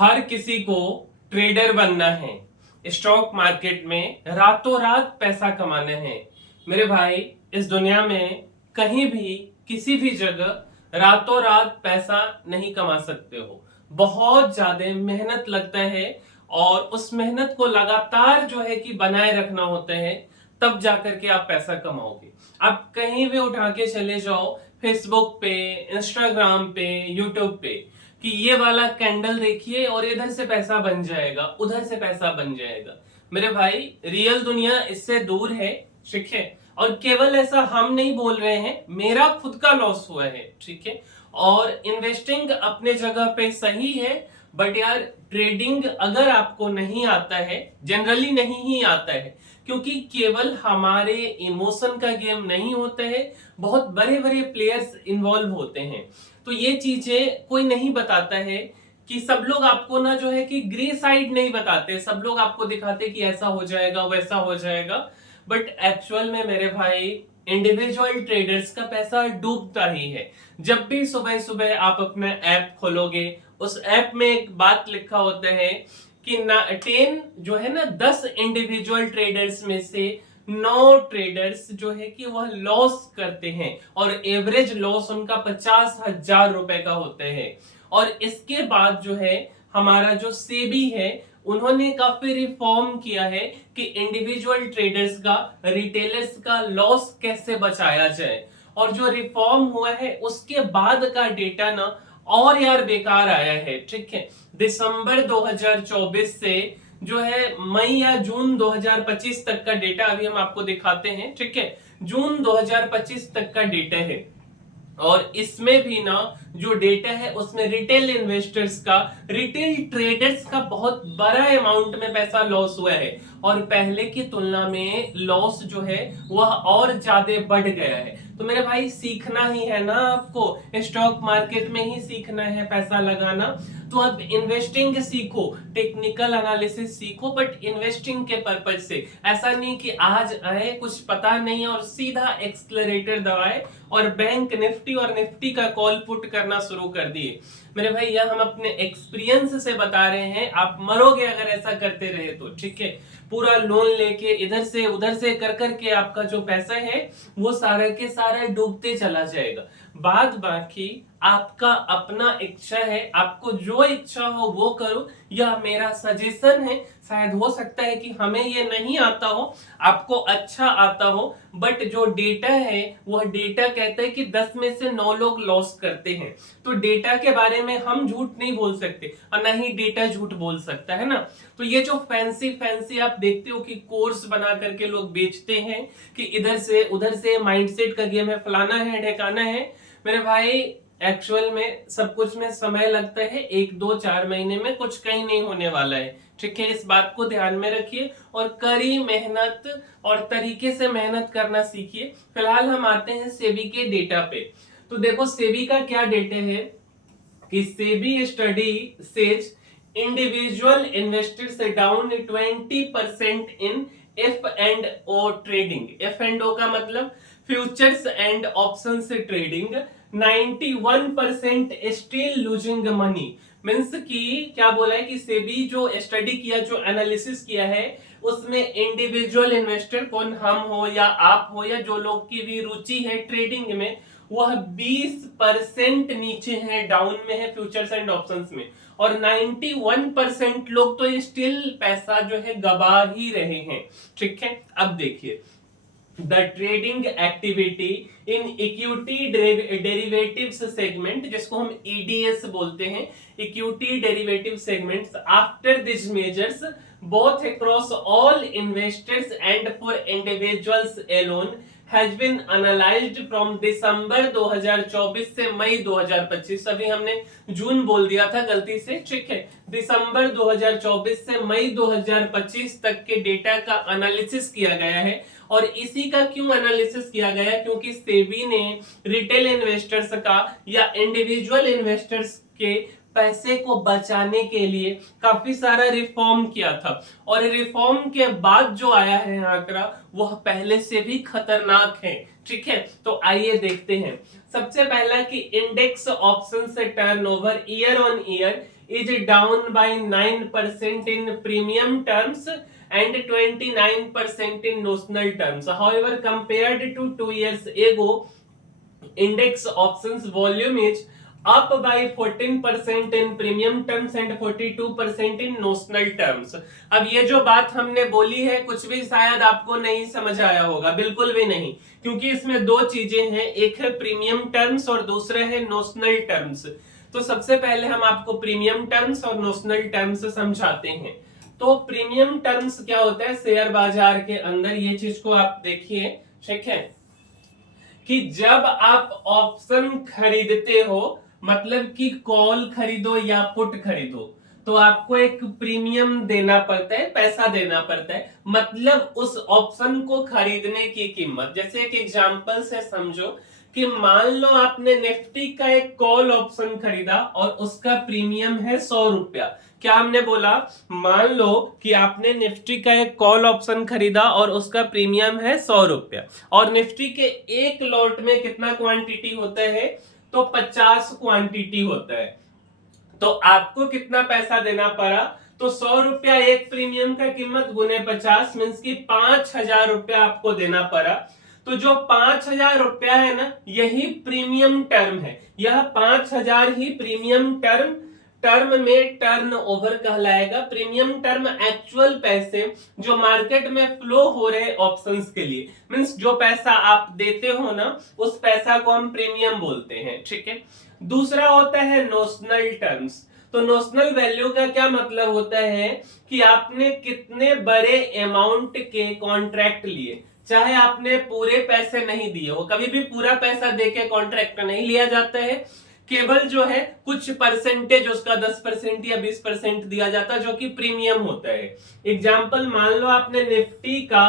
हर किसी को ट्रेडर बनना है। स्टॉक मार्केट में रातों रात पैसा कमाना है। मेरे भाई, इस दुनिया में कहीं भी किसी भी जगह रातों रात पैसा नहीं कमा सकते हो। बहुत ज्यादा मेहनत लगता है और उस मेहनत को लगातार जो है कि बनाए रखना होता है, तब जाकर के आप पैसा कमाओगे। आप कहीं भी उठा के चले जाओ, फेसबुक पे, इंस्टाग्राम पे, यूट्यूब पे, कि ये वाला कैंडल देखिए और इधर से पैसा बन जाएगा, उधर से पैसा बन जाएगा। मेरे भाई, रियल दुनिया इससे दूर है, ठीक है। और केवल ऐसा हम नहीं बोल रहे हैं, मेरा खुद का लॉस हुआ है, ठीक है। और इन्वेस्टिंग अपने जगह पे सही है, बट यार ट्रेडिंग अगर आपको नहीं आता है, जनरली नहीं ही आता है, क्योंकि केवल हमारे इमोशन का गेम नहीं होता है, बहुत बड़े बड़े प्लेयर्स इन्वॉल्व होते हैं। तो ये चीजें कोई नहीं बताता है कि सब लोग आपको ना जो है कि ग्रे साइड नहीं बताते, सब लोग आपको दिखाते कि ऐसा हो जाएगा, वैसा हो जाएगा, बट एक्चुअल में मेरे भाई इंडिविजुअल ट्रेडर्स का पैसा डूबता ही है। जब भी सुबह सुबह आप अपना ऐप खोलोगे, उस ऐप में एक बात लिखा होता है कि ना 10 जो है ना 10 इंडिविजुअल ट्रेडर्स में से 9 ट्रेडर्स जो है कि वह लॉस करते हैं, और एवरेज लॉस उनका 50,000 रुपए का होता है। और इसके बाद जो है हमारा जो सेबी है, उन्होंने काफी रिफॉर्म किया है कि इंडिविजुअल ट्रेडर्स का, रिटेलर्स का लॉस कैसे बचाया जाए। और जो रिफॉर्म हुआ है उसके बाद का डेटा ना और यार बेकार आया है, ठीक है। दिसंबर 2024 से जो है मई या जून 2025 तक का डेटा अभी हम आपको दिखाते हैं, ठीक है। जून 2025 तक का डेटा है, और इसमें भी ना जो डेटा है उसमें रिटेल इन्वेस्टर्स का, रिटेल ट्रेडर्स का बहुत बड़ा अमाउंट में पैसा लॉस हुआ है, और पहले की तुलना में लॉस जो है वह और ज्यादा बढ़ गया है। तो मेरे भाई, सीखना ही है ना आपको, स्टॉक मार्केट में ही सीखना है पैसा लगाना। तो अब इन्वेस्टिंग सीखो, टेक्निकल एनालिसिस सीखो, बट इन्वेस्टिंग के पर्पज से। ऐसा नहीं कि आज आए, कुछ पता नहीं और सीधा एक्सलरेटर दबाए और बैंक निफ्टी और निफ्टी का कॉल पुट करना शुरू कर दिए। मेरे भाई, यह हम अपने एक्सपीरियंस से बता रहे हैं, आप मरोगे अगर ऐसा करते रहे तो, ठीक है। पूरा लोन लेके इधर से उधर से कर करके आपका जो पैसा है वो सारा के सारा डूबते चला जाएगा। बाद बाकी आपका अपना इच्छा है, आपको जो इच्छा हो वो करो, यह मेरा सजेशन है। शायद हो सकता है कि हमें ये नहीं आता हो, आपको अच्छा आता हो, बट जो डेटा है वह डेटा कहता है कि 10 में से 9 लोग लॉस करते हैं। तो डेटा के बारे में हम झूठ नहीं बोल सकते, और ना ही डेटा झूठ बोल सकता है ना। तो ये जो फैंसी फैंसी आप देखते हो कि कोर्स बना करके लोग बेचते हैं कि इधर से उधर से माइंडसेट का गेम है, फलाना है, ढेकाना है, मेरे भाई एक्चुअल में सब कुछ में समय लगता है, 1 2 4 महीने में कुछ कहीं नहीं होने वाला है, ठीक है। इस बात को ध्यान में रखिए और कड़ी मेहनत और तरीके से मेहनत करना सीखिए। फिलहाल हम आते हैं सेबी के डेटा पे। तो देखो सेबी का क्या डेटा है कि SEBI study says individual investors down 20% in F and O trading. F and O का मतलब futures and options trading. 91% still losing money. Means की क्या बोला है कि सेबी जो स्टडी किया, जो एनालिसिस किया है, उसमें इंडिविजुअल इन्वेस्टर, कौन हम हो या आप हो या जो लोग की भी रुचि है ट्रेडिंग में, वह 20% नीचे है, डाउन में है फ्यूचर्स एंड ऑप्शंस में। और 91% लोग तो स्टिल पैसा जो है गवा ही रहे हैं, ठीक है। अब देखिए, the trading activity in equity derivatives segment, जिसको हम ईडीएस बोलते हैं, equity derivative segments, after this measures both across all investors and for individuals alone has been analyzed from दिसंबर 2024 से मई 2025। अभी हमने जून बोल दिया था गलती से, ठीक है। दिसंबर 2024 से मई 2025 तक के डेटा का एनालिसिस किया गया है। और इसी का क्यों एनालिसिस किया गया, क्योंकि सेबी ने रिटेल इन्वेस्टर्स का या इंडिविजुअल इन्वेस्टर्स के पैसे को बचाने के लिए काफी सारा रिफॉर्म किया था, और रिफॉर्म के बाद जो आया है आंकड़ा वह पहले से भी खतरनाक है, ठीक है। तो आइए देखते हैं। सबसे पहला कि इंडेक्स ऑप्शन से turnover year on year is down by 9% in premium terms and 29% in notional terms. However, compared to 2 years ago, index options volume is up by 14% in premium terms and 42% in notional terms. अब ये जो बात हमने बोली है कुछ भी शायद आपको नहीं समझ आया होगा, बिल्कुल भी नहीं, क्योंकि इसमें दो चीजें हैं, एक है प्रीमियम टर्म्स और दूसरा है नोशनल टर्म्स। तो सबसे पहले हम आपको प्रीमियम टर्म्स और नोशनल टर्म्स समझाते हैं। तो प्रीमियम टर्म्स क्या होता है शेयर बाजार के अंदर, ये चीज को आप देखिए, ठीक है, कि जब आप ऑप्शन खरीदते हो, मतलब कि कॉल खरीदो या पुट खरीदो, तो आपको एक प्रीमियम देना पड़ता है, पैसा देना पड़ता है, मतलब उस ऑप्शन को खरीदने की कीमत। जैसे एक एग्जांपल से समझो कि मान लो आपने निफ्टी का एक कॉल ऑप्शन खरीदा और उसका प्रीमियम है 100 रुपया। क्या हमने बोला, मान लो कि आपने निफ्टी का एक कॉल ऑप्शन खरीदा और उसका प्रीमियम है 100 रुपया, और निफ्टी के एक लॉट में कितना क्वांटिटी होता है, तो 50 क्वांटिटी होता है। तो आपको कितना पैसा देना पड़ा, तो 100 रुपया एक प्रीमियम का कीमत गुने 50 मीन्स की 5,000 रुपया आपको देना पड़ा। तो जो 5,000 रुपया है ना, यही प्रीमियम टर्म है, यह 5,000 ही प्रीमियम टर्म में टर्न ओवर कहलाएगा। प्रीमियम टर्म एक्चुअल पैसे जो मार्केट में फ्लो हो रहे ऑप्शंस के लिए, मींस जो पैसा आप देते हो ना, उस पैसा को हम प्रीमियम बोलते हैं, ठीक है। दूसरा होता है नोशनल टर्म्स। तो नोशनल वैल्यू का क्या मतलब होता है कि आपने कितने बड़े अमाउंट के कॉन्ट्रैक्ट लिए, चाहे आपने पूरे पैसे नहीं दिए हो, कभी भी पूरा पैसा देके कॉन्ट्रैक्ट नहीं लिया जाता है, केवल जो है कुछ परसेंटेज उसका 10% या 20% दिया जाता है, जो कि प्रीमियम होता है। एग्जांपल, मान लो आपने निफ्टी का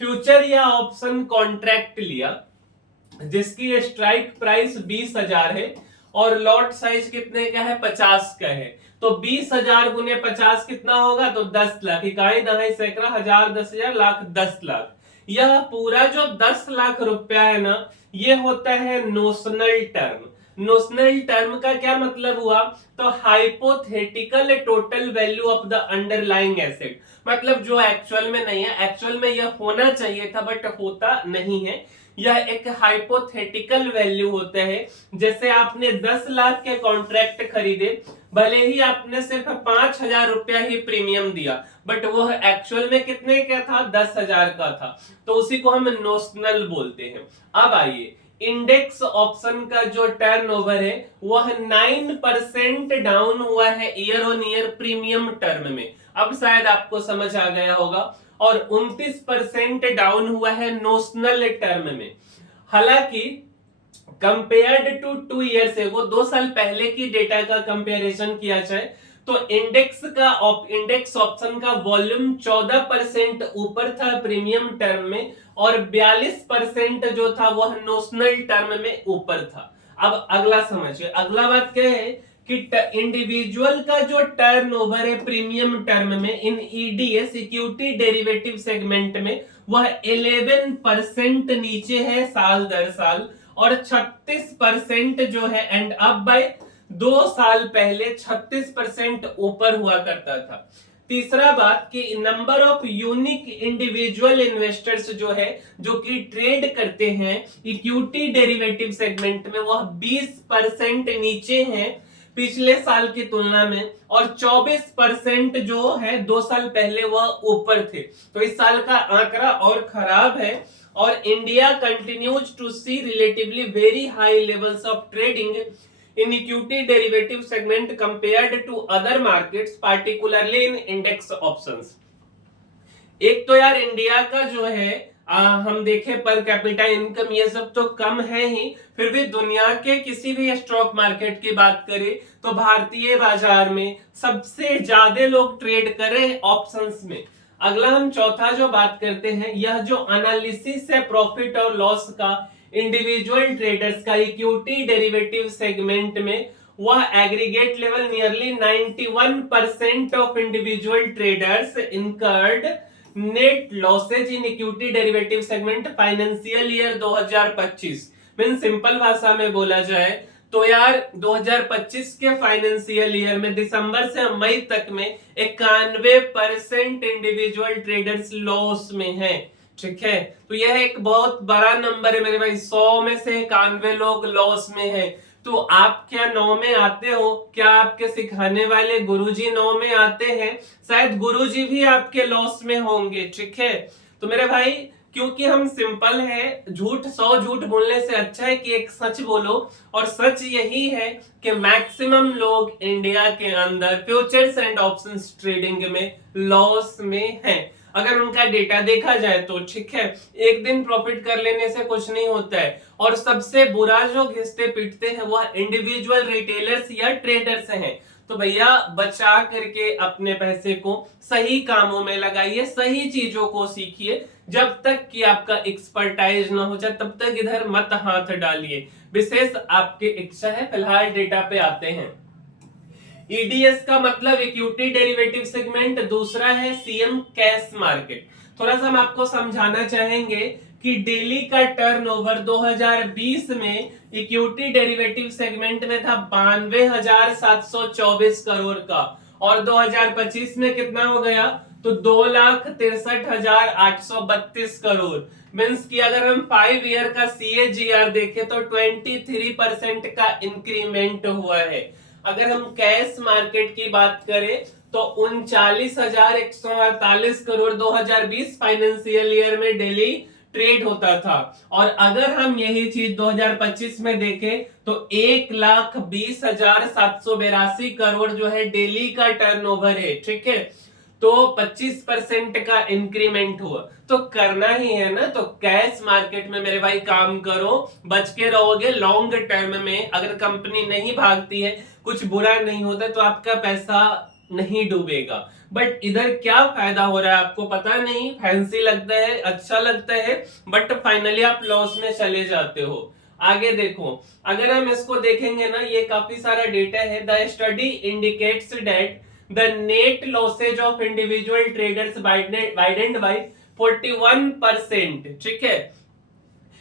फ्यूचर या ऑप्शन कॉन्ट्रैक्ट लिया जिसकी स्ट्राइक प्राइस 20,000 है और लॉट साइज कितने का है, 50 का है। तो 20,000 गुने 50 कितना होगा, तो 10 लाख, इकाई दहाई सैकड़ा हजार 10,000 लाख 10 लाख। यह पूरा जो 10 लाख रुपया है ना, ये होता है नोशनल टर्म। नोशनल टर्म का क्या मतलब हुआ, तो hypothetical total value of the underlying asset, मतलब जो एक्चुअल में नहीं है, एक्चुअल में यह होना चाहिए था बट होता नहीं है, यह एक हाइपोथेटिकल वैल्यू होता है। जैसे आपने 10 लाख के कॉन्ट्रैक्ट खरीदे, भले ही आपने सिर्फ 5,000 रुपया ही प्रीमियम दिया, बट वह एक्चुअल में कितने का था, 10,000 का था, तो उसी को हम नोशनल बोलते हैं। अब आइए, इंडेक्स ऑप्शन का जो टर्नओवर है वह 9% डाउन हुआ है year on year premium term में, अब शायद आपको समझ आ गया होगा, और 29% डाउन हुआ है नोशनल टर्म में। हालांकि कंपेयर्ड टू 2 ईयर्स एगो, 2 साल पहले की डेटा का कंपैरिजन किया जाए तो इंडेक्स ऑप्शन का वॉल्यूम 14% ऊपर था प्रीमियम टर्म में, और 42% जो था वह नोशनल टर्म में ऊपर था। अब अगला समझिए, अगला बात क्या है कि इंडिविजुअल का जो टर्नओवर है प्रीमियम टर्म में इन ईडीएस इक्विटी डेरिवेटिव सेगमेंट में, वह 11% नीचे है साल दर साल, और 36% जो है एंड अप बाय 2 साल पहले 36% ऊपर हुआ करता था। तीसरा बात कि number of unique individual investors जो है, जो कि ट्रेड करते हैं इक्विटी डेरिवेटिव सेगमेंट में, वह 20% नीचे हैं पिछले साल की तुलना में, और 24% जो है 2 साल पहले वह ऊपर थे। तो इस साल का आंकड़ा और खराब है, और India continues to see relatively very high levels of trading in equity derivative segment compared to other markets, particularly in index options। एक तो यार इंडिया का जो है हम देखें पर कैपिटा इनकम ये सब तो कम है ही, फिर भी दुनिया के किसी भी स्टॉक मार्केट की बात करें तो भारतीय बाजार में सबसे ज्यादा लोग ट्रेड कर रहे हैं ऑप्शंस में। अगला हम चौथा जो बात करते हैं, यह जो एनालिसिस है प्रॉफिट और लॉस का इंडिविजुअल ट्रेडर्स का इक्विटी डेरिवेटिव सेगमेंट में, वह aggregate level nearly 91% of individual traders incurred net losses in equity derivative segment financial year 2025। Mean simple भाषा में बोला जाए तो यार 2025 के फाइनेंशियल ईयर में दिसंबर से मई तक में 91% इंडिविजुअल ट्रेडर्स लॉस में है। ठीक है, तो यह एक बहुत बड़ा नंबर है मेरे भाई। 100 में से 91 लोग लॉस में है। तो आप क्या 9 में आते हो? क्या आपके सिखाने वाले गुरुजी 9 में आते हैं? शायद गुरुजी भी आपके लॉस में होंगे। ठीक है, तो मेरे भाई क्योंकि हम सिंपल है, झूठ 100 झूठ बोलने से अच्छा है कि एक सच बोलो। और सच यही है कि मैक्सिमम लोग इंडिया के अंदर फ्यूचर्स एंड ऑप्शंस ट्रेडिंग में लॉस में हैं। अगर उनका डेटा देखा जाए तो ठीक है, एक दिन प्रॉफिट कर लेने से कुछ नहीं होता है। और सबसे बुरा जो घिसते पीटते हैं वह इंडिविजुअल रिटेलर्स या ट्रेडर्स हैं। तो भैया बचा करके अपने पैसे को सही कामों में लगाइए, सही चीजों को सीखिए। जब तक कि आपका एक्सपर्टाइज ना हो जाए तब तक इधर मत हाथ डालिए, विशेष आपकी इच्छा है। फिलहाल डेटा पे आते हैं। ईडीएस का मतलब इक्विटी डेरिवेटिव सेगमेंट, दूसरा है सीएम कैश मार्केट। थोड़ा सा हम आपको समझाना चाहेंगे कि डेली का टर्नओवर 2020 में इक्विटी डेरिवेटिव सेगमेंट में था 92,724 करोड़ का, और 2025 में कितना हो गया? तो 2,63,832 करोड़। मीन्स कि अगर हम 5 ईयर का CAGR देखें तो 23% का इंक्रीमेंट हुआ है। अगर हम कैश मार्केट की बात करें तो 39,148 करोड़ 2020 फाइनेंशियल ईयर में डेली ट्रेड होता था। और अगर हम यही चीज 2025 में देखें तो 1,20,782 करोड़ जो है डेली का टर्नओवर है। ठीक है, तो 25% का इंक्रीमेंट हुआ। तो करना ही है ना, तो कैश मार्केट में मेरे भाई काम करो, बच के रहोगे लॉन्ग टर्म में। अगर कंपनी नहीं भागती है, कुछ बुरा नहीं होता, तो आपका पैसा नहीं डूबेगा। बट इधर क्या फायदा हो रहा है आपको पता नहीं, फैंसी लगता है, अच्छा लगता है, बट फाइनली आप लॉस में चले जाते हो। आगे देखो, अगर हम इसको देखेंगे ना, ये काफी सारा डेटा है। The study indicates that the net losses of individual traders widened by 41%। ठीक है,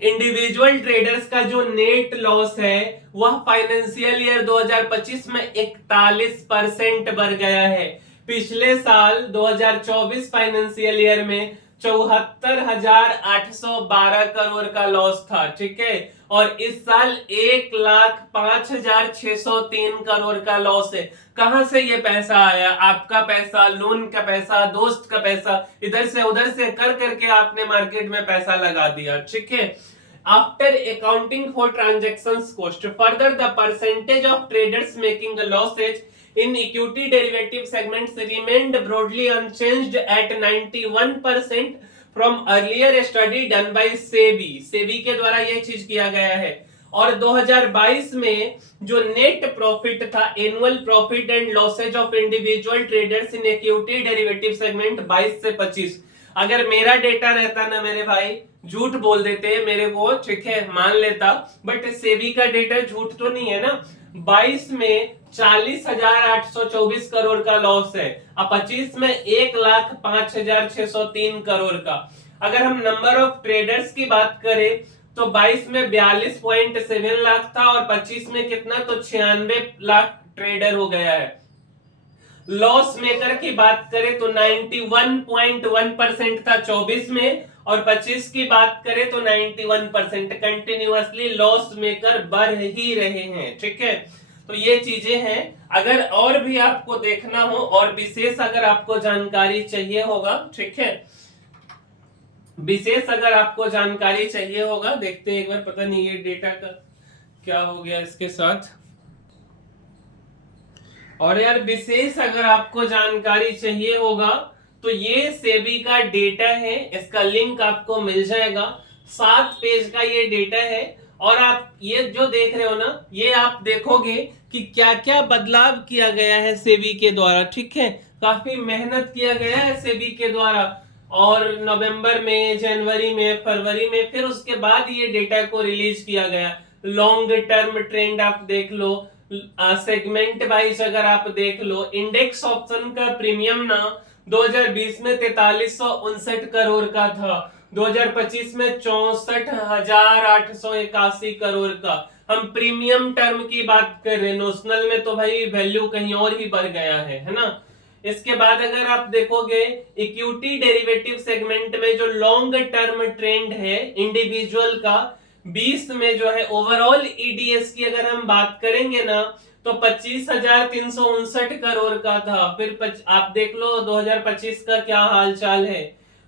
इंडिविजुअल ट्रेडर्स का जो नेट लॉस है वह फाइनेंशियल ईयर 2025 में 41% बढ़ गया है। पिछले साल 2024 फाइनेंशियल ईयर में 74,812 करोड़ का लॉस था। ठीक है, और इस साल 1,05,603 करोड़ का लॉस है। कहां से ये पैसा आया? आपका पैसा, लोन का पैसा, दोस्त का पैसा, इधर से उधर से कर करके आपने मार्केट में पैसा लगा दिया। ठीक है, after accounting for transactions cost further the percentage of traders making losses in equity derivative segments remained broadly unchanged at 91% from earlier study done by SEBI। SEBI के द्वारा यह चीज किया गया है। और 2022 में जो नेट प्रॉफिट था, annual profit and losses of individual traders in equity derivative segment 22 से 25। अगर मेरा डेटा रहता ना मेरे भाई, झूठ बोल देते मेरे को, ठीक है, मान लेता, बट सेबी का डेटा झूठ तो नहीं है ना। 22 में 40,824 करोड़ का लॉस है, अब 25 में 1,05,603 करोड़ का। अगर हम नंबर ऑफ ट्रेडर्स की बात करें तो 22 में 42.7 लाख था, और 25 में कितना? तो 96 लाख ट्रेडर हो गया है। लॉस मेकर की बात करें तो 91.1% था 24 में, और 25 की बात करें तो 91%। कंटिन्यूअसली लॉस मेकर बढ़ ही रहे हैं। ठीक है, तो ये चीजें हैं। अगर और भी आपको देखना हो और विशेष अगर आपको जानकारी चाहिए होगा, ठीक है, विशेष अगर आपको जानकारी चाहिए होगा, देखते हैं एक बार, पता नहीं ये डेटा का क्या हो गया इसके साथ। और यार विशेष अगर आपको जानकारी चाहिए होगा तो ये सेबी का डेटा है, इसका लिंक आपको मिल जाएगा। 7 पेज का ये डेटा है, और आप ये जो देख रहे हो ना, ये आप देखोगे कि क्या क्या बदलाव किया गया है सेबी के द्वारा। ठीक है, काफी मेहनत किया गया है सेबी के द्वारा, और नवंबर में, जनवरी में, फरवरी में, फिर उसके बाद ये डेटा को रिलीज किया गया। लॉन्ग टर्म ट्रेंड आप देख लो, सेगमेंट वाइज अगर आप देख लो, इंडेक्स ऑप्शन का प्रीमियम ना 2020 में 4359 करोड़ का था, 2025 में 64,881 करोड़ का। हम प्रीमियम टर्म की बात कर रहे हैं, नोशनल में तो भाई वैल्यू कहीं और ही बढ़ गया है ना। इसके बाद अगर आप देखोगे इक्विटी डेरिवेटिव सेगमेंट में जो लॉन्ग टर्म ट्रेंड है इंडिविजुअल का 20 में जो है ओवरऑल ईडीएस की अगर हम बात करेंगे ना तो 25,359 करोड़ का था। फिर आप देख लो 2025 का क्या हाल चाल है।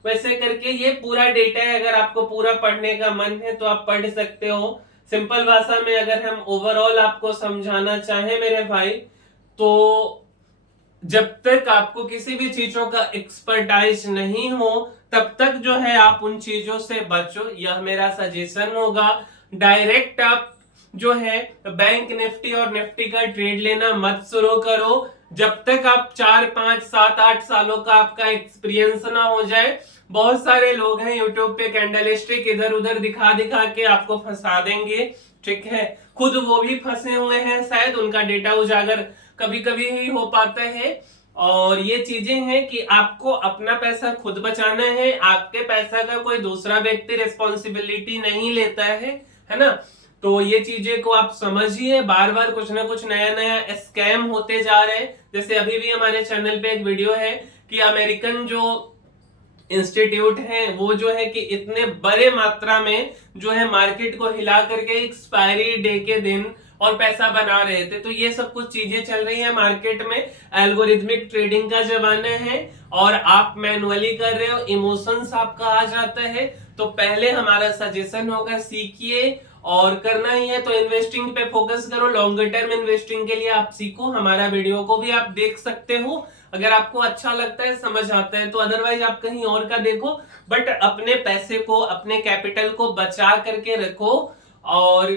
वैसे करके ये पूरा डेटा है, अगर आपको पूरा पढ़ने का मन है तो आप पढ़ सकते हो। सिंपल भाषा में अगर हम ओवरऑल आपको समझाना चाहें मेरे भाई, तो जब तक आपको किसी भी चीजों का एक्सपर्टाइज नहीं हो तब तक जो है आप उन चीजों से बचो, यह मेरा सजेशन होगा। डायरेक्ट आप जो है बैंक निफ्टी और निफ्टी का ट्रेड लेना मत शुरू करो जब तक आप 4 5 7 8 सालों का आपका एक्सपीरियंस ना हो जाए। बहुत सारे लोग हैं यूट्यूब पे कैंडलस्टिक इधर उधर दिखा दिखा के आपको फंसा देंगे, ठीक है। खुद वो भी फंसे हुए हैं, शायद उनका डेटा उजागर कभी कभी ही हो पाता है। और ये चीजें हैं कि आपको अपना पैसा खुद बचाना है, आपके पैसा का कोई दूसरा व्यक्ति रिस्पॉन्सिबिलिटी नहीं लेता है ना। तो ये चीजें को आप समझिए, बार बार कुछ ना कुछ नया नया स्कैम होते जा रहे हैं। जैसे अभी भी हमारे चैनल पे एक वीडियो है कि अमेरिकन जो इंस्टीट्यूट है वो जो है कि इतने बड़े मात्रा में जो है मार्केट को हिला करके एक्सपायरी डे के दिन और पैसा बना रहे थे। तो ये सब कुछ चीजें चल रही है मार्केट में, एल्गोरिथमिक ट्रेडिंग का जमाना है और आप मैनुअली कर रहे हो, इमोशंस आपका आ जाता है। तो पहले हमारा सजेशन होगा सीखिए, और करना ही है तो इन्वेस्टिंग पे फोकस करो। लॉन्गर टर्म इन्वेस्टिंग के लिए आप सीखो, हमारा वीडियो को भी आप देख सकते हो अगर आपको अच्छा लगता है, समझ आता है तो। अदरवाइज आप कहीं और का देखो, बट अपने पैसे को, अपने कैपिटल को बचा करके रखो और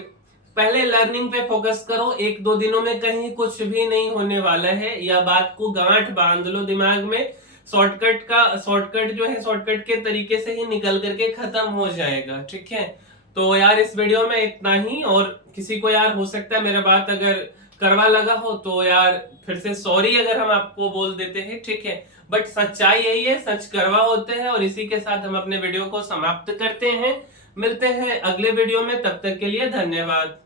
पहले लर्निंग पे फोकस करो। 1-2 दिनों में कहीं कुछ भी नहीं होने वाला है, या बात को गांठ बांध लो दिमाग में। शॉर्टकट जो है शॉर्टकट के तरीके से ही निकल करके खत्म हो जाएगा, ठीक है। तो यार इस वीडियो में इतना ही, और किसी को यार हो सकता है मेरा बात अगर करवा लगा हो तो यार फिर से सॉरी अगर हम आपको बोल देते हैं, ठीक है। बट सच्चाई यही है, सच करवा होते हैं। और इसी के साथ हम अपने वीडियो को समाप्त करते हैं। मिलते हैं अगले वीडियो में, तब तक के लिए धन्यवाद।